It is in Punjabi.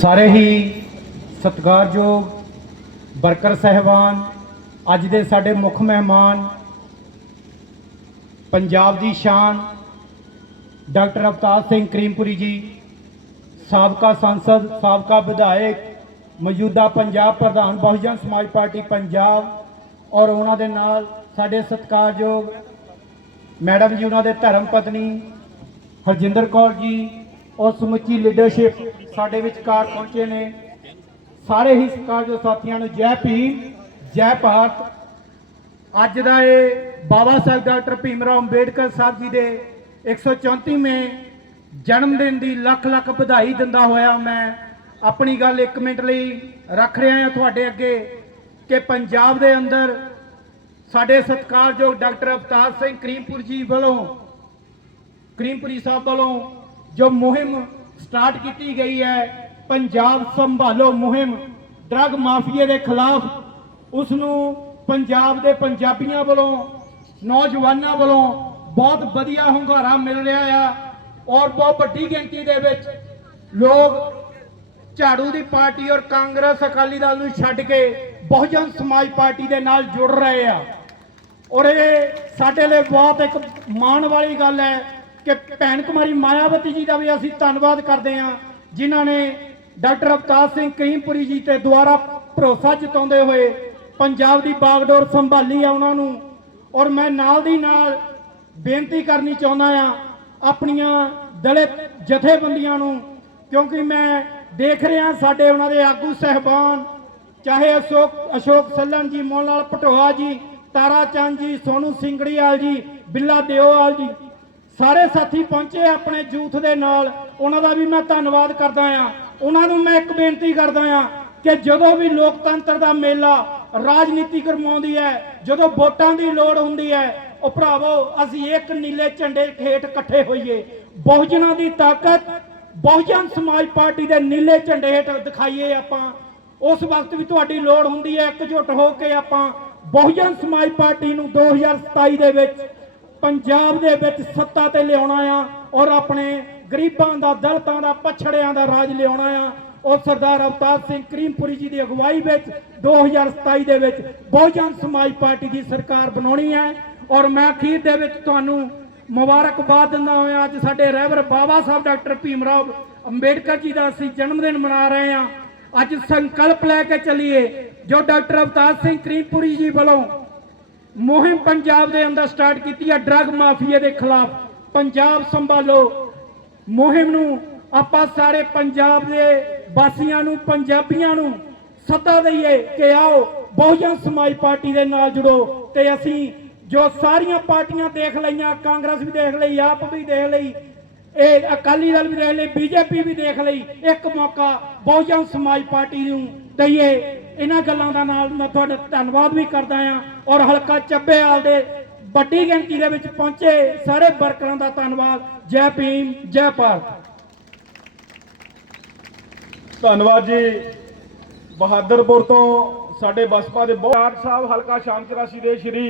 ਸਾਰੇ ਹੀ ਸਤਿਕਾਰਯੋਗ ਵਰਕਰ ਸਹਿਬਾਨ, ਅੱਜ ਦੇ ਸਾਡੇ ਮੁੱਖ ਮਹਿਮਾਨ, ਪੰਜਾਬ ਦੀ ਸ਼ਾਨ, ਡਾਕਟਰ ਅਵਤਾਰ ਸਿੰਘ ਕਰੀਮਪੁਰੀ ਜੀ, ਸਾਬਕਾ ਸੰਸਦ, ਸਾਬਕਾ ਵਿਧਾਇਕ, ਮੌਜੂਦਾ ਪੰਜਾਬ ਪ੍ਰਧਾਨ, ਬਹੁਜਨ ਸਮਾਜ ਪਾਰਟੀ ਪੰਜਾਬ, ਔਰ ਉਹਨਾਂ ਦੇ ਨਾਲ ਸਾਡੇ ਸਤਿਕਾਰਯੋਗ ਮੈਡਮ ਜੀ, ਉਹਨਾਂ ਦੇ ਧਰਮ ਪਤਨੀ ਹਰਜਿੰਦਰ ਕੌਰ ਜੀ ਔਰ ਸਮੁੱਚੀ ਲੀਡਰਸ਼ਿਪ ਸਾਡੇ ਵਿਚਕਾਰ ਪਹੁੰਚੇ ਨੇ। ਸਾਰੇ ਹੀ ਸਤਿਕਾਰਯੋਗ ਸਾਥੀਆਂ ਨੂੰ ਜੈ ਭੀਮ, ਜੈ ਭਾਰਤ। ਅੱਜ ਦਾ ਇਹ ਬਾਬਾ ਸਾਹਿਬ ਡਾਕਟਰ ਭੀਮ ਰਾਓ ਅੰਬੇਡਕਰ ਸਾਹਿਬ ਜੀ ਦੇ 134ਵੇਂ ਜਨਮ ਦਿਨ ਦੀ ਲੱਖ ਲੱਖ ਵਧਾਈ ਦਿੰਦਾ ਹੋਇਆ ਮੈਂ ਆਪਣੀ ਗੱਲ 1 ਮਿੰਟ ਲਈ ਰੱਖ ਰਿਹਾ ਹਾਂ ਤੁਹਾਡੇ ਅੱਗੇ ਕਿ ਪੰਜਾਬ ਦੇ ਅੰਦਰ ਸਾਡੇ ਸਤਿਕਾਰਯੋਗ ਡਾਕਟਰ ਅਵਤਾਰ ਸਿੰਘ ਕਰੀਮਪੁਰ ਜੀ ਵੱਲੋਂ, ਕਰੀਮਪੁਰੀ ਸਾਹਿਬ ਵੱਲੋਂ ਜੋ ਮੁਹਿੰਮ ਸਟਾਰਟ ਕੀਤੀ ਗਈ ਹੈ, ਪੰਜਾਬ ਸੰਭਾਲੋ ਮੁਹਿੰਮ। ਡਰੱਗ ਮਾਫੀਏ ਦੇ ਖਿਲਾਫ ਉਸ ਨੂੰ ਪੰਜਾਬ ਦੇ ਪੰਜਾਬੀਆਂ ਵੱਲੋਂ, ਨੌਜਵਾਨਾਂ ਵੱਲੋਂ ਬਹੁਤ ਵਧੀਆ ਹੁੰਗਾਰਾ ਮਿਲ ਰਿਹਾ ਆ ਔਰ ਬਹੁਤ ਵੱਡੀ ਗਿਣਤੀ ਦੇ ਵਿੱਚ ਲੋਕ ਝਾੜੂ ਦੀ ਪਾਰਟੀ ਔਰ ਕਾਂਗਰਸ ਅਕਾਲੀ ਦਲ ਨੂੰ ਛੱਡ ਕੇ ਬਹੁਜਨ ਸਮਾਜ ਪਾਰਟੀ ਦੇ ਨਾਲ ਜੁੜ ਰਹੇ ਆ। ਔਰ ਇਹ ਸਾਡੇ ਲਈ ਬਹੁਤ ਇੱਕ ਮਾਣ ਵਾਲੀ ਗੱਲ ਹੈ ਕਿ ਭੈਣ ਕੁਮਾਰੀ ਮਾਇਆਵਤੀ ਜੀ ਦਾ ਵੀ ਅਸੀਂ ਧੰਨਵਾਦ ਕਰਦੇ ਹਾਂ, ਜਿਨ੍ਹਾਂ ਨੇ ਡਾਕਟਰ ਅਵਤਾਰ ਸਿੰਘ ਕਰੀਮਪੁਰੀ ਜੀ ਤੇ ਦੁਆਰਾ ਭਰੋਸਾ ਜਤਾਉਂਦੇ ਹੋਏ ਪੰਜਾਬ ਦੀ ਬਾਗਡੋਰ ਸੰਭਾਲੀ ਆ ਉਹਨਾਂ ਨੂੰ। ਔਰ ਮੈਂ ਨਾਲ ਦੀ ਨਾਲ ਬੇਨਤੀ ਕਰਨੀ ਚਾਹੁੰਦਾ ਆ ਆਪਣੀਆਂ ਦਲਿਤ ਜਥੇਬੰਦੀਆਂ ਨੂੰ, ਕਿਉਂਕਿ ਮੈਂ ਦੇਖ ਰਿਹਾ ਸਾਡੇ ਉਹਨਾਂ ਦੇ ਆਗੂ ਸਹਿਬਾਨ, ਚਾਹੇ ਅਸ਼ੋਕ ਅਸ਼ੋਕ ਸੱਲਣ ਜੀ, ਮੋਹਨ ਲਾਲ ਪਟੋਆ ਜੀ, ਤਾਰਾ ਚੰਦ ਜੀ, ਸੋਨੂ ਸਿੰਗੜੀਵਾਲ ਜੀ, ਬਿੱਲਾ ਦਿਓਵਾਲ ਜੀ ਸਾਰੇ ਸਾਥੀ ਪਹੁੰਚੇ ਆਪਣੇ ਯੂਥ ਦੇ ਨਾਲ। ਉਹਨਾਂ ਦਾ ਵੀ ਮੈਂ ਧੰਨਵਾਦ ਕਰਦਾ ਆ ਉਹਨਾਂ ਨੂੰ ਮੈਂ ਇੱਕ ਬੇਨਤੀ ਕਰਦਾ ਆ ਕਿ ਜਦੋਂ ਵੀ ਲੋਕਤੰਤਰ ਦਾ ਮੇਲਾ ਰਾਜਨੀਤੀ ਕਰਮਾਉਂਦੀ ਹੈ, ਜਦੋਂ ਵੋਟਾਂ ਦੀ ਲੋੜ ਹੁੰਦੀ ਹੈ, ਉਹ ਭਰਾਵੋ, ਅਸੀਂ ਇੱਕ ਨੀਲੇ ਝੰਡੇ ਹੇਠ ਇਕੱਠੇ ਹੋਈਏ। ਬਹੁਜਨਾਂ ਦੀ ਤਾਕਤ, ਬਹੁਜਨ ਸਮਾਜ ਪਾਰਟੀ ਦੇ ਨੀਲੇ ਝੰਡੇ ਹੇਠ ਦਿਖਾਈਏ ਆਪਾਂ। ਉਸ ਵਕਤ ਵੀ ਤੁਹਾਡੀ ਲੋੜ ਹੁੰਦੀ ਹੈ, ਇਕਜੁੱਟ ਹੋ ਕੇ ਆਪਾਂ ਬਹੁਜਨ ਸਮਾਜ ਪਾਰਟੀ ਨੂੰ 2027 ਦੇ ਵਿੱਚ ਪੰਜਾਬ ਦੇ ਵਿੱਚ ਸੱਤਾ ਤੇ ਲਿਆਉਣਾ ਆ ਔਰ ਆਪਣੇ ਗਰੀਬਾਂ ਦਾ, ਦਲਤਾਂ ਦਾ, ਪਛੜਿਆਂ ਦਾ ਰਾਜ ਲਿਆਉਣਾ ਆ ਉਹ ਸਰਦਾਰ ਅਵਤਾਰ ਸਿੰਘ ਕਰੀਮਪੁਰੀ ਜੀ ਦੀ ਅਗਵਾਈ ਵਿੱਚ 2027 ਦੇ ਵਿੱਚ ਬਹੁਜਨ ਸਮਾਜ ਪਾਰਟੀ ਦੀ ਸਰਕਾਰ ਬਣਾਉਣੀ ਹੈ। ਔਰ ਮੈਂ ਅਖੀਰ ਦੇ ਵਿੱਚ ਤੁਹਾਨੂੰ ਮੁਬਾਰਕਬਾਦ ਦਿੰਦਾ ਹੋਇਆ, ਅੱਜ ਸਾਡੇ ਰਹਿਬਰ ਬਾਬਾ ਸਾਹਿਬ ਡਾਕਟਰ ਭੀਮ ਰਾਓ ਅੰਬੇਡਕਰ ਜੀ ਦਾ ਅਸੀਂ ਜਨਮ ਦਿਨ ਮਨਾ ਰਹੇ ਹਾਂ। ਅੱਜ ਸੰਕਲਪ ਲੈ ਕੇ ਚੱਲੀਏ, ਜੋ ਡਾਕਟਰ ਅਵਤਾਰ ਸਿੰਘ ਕਰੀਮਪੁਰੀ ਜੀ ਵੱਲੋਂ ਮੁਹਿੰਮ ਪੰਜਾਬ ਦੇ ਅੰਦਰ ਸਟਾਰਟ ਕੀਤੀ ਹੈ ਡਰੱਗ ਮਾਫੀਆ ਦੇ ਖਿਲਾਫ। ਪੰਜਾਬ ਸੰਭਾਲੋ। ਮੁਹਿੰਮ ਨੂੰ ਆਪਾਂ ਸਾਰੇ ਪੰਜਾਬ ਦੇ ਵਾਸੀਆਂ ਨੂੰ, ਪੰਜਾਬੀਆਂ ਨੂੰ ਸੱਦਾ ਦਈਏ ਕਿ ਆਓ ਬਹੁਜਨ ਸਮਾਜ ਪਾਰਟੀ ਦੇ ਨਾਲ ਜੁੜੋ ਤੇ ਅਸੀਂ ਜੋ ਸਾਰੀਆਂ ਪਾਰਟੀਆਂ ਦੇਖ ਲਈਆਂ, ਕਾਂਗਰਸ ਵੀ ਦੇਖ ਲਈ, ਆਪ ਵੀ ਦੇਖ ਲਈ, ਇਹ ਅਕਾਲੀ ਦਲ ਵੀ ਦੇਖ ਲਈ, ਬੀਜੇਪੀ ਵੀ ਦੇਖ ਲਈ, ਇੱਕ ਮੌਕਾ ਬਹੁਜਨ ਸਮਾਜ ਪਾਰਟੀ ਨੂੰ ਦਈਏ। ਇਹਨਾਂ ਗੱਲਾਂ ਦਾ ਨਾਲ ਮੈਂ ਤੁਹਾਡਾ ਧੰਨਵਾਦ ਵੀ ਕਰਦਾ ਹਾਂ ਔਰ ਹਲਕਾ ਚੱਬੇਵਾਲ ਦੇ ਵੱਡੀ ਗਿਣਤੀ ਦੇ ਵਿੱਚ ਪਹੁੰਚੇ ਸਾਰੇ ਵਰਕਰਾਂ ਦਾ ਧੰਨਵਾਦ। ਜੈ ਭੀਮ ਜੈ ਭਾਰਤ। ਧੰਨਵਾਦ ਜੀ। ਬਹਾਦਰਪੁਰ ਤੋਂ ਸਾਡੇ ਬਸਪਾ ਦੇ ਬਹੁਤ ਸਾਹਿਬ ਹਲਕਾ ਸ਼ਾਮ 84 ਦੇ ਸ਼੍ਰੀ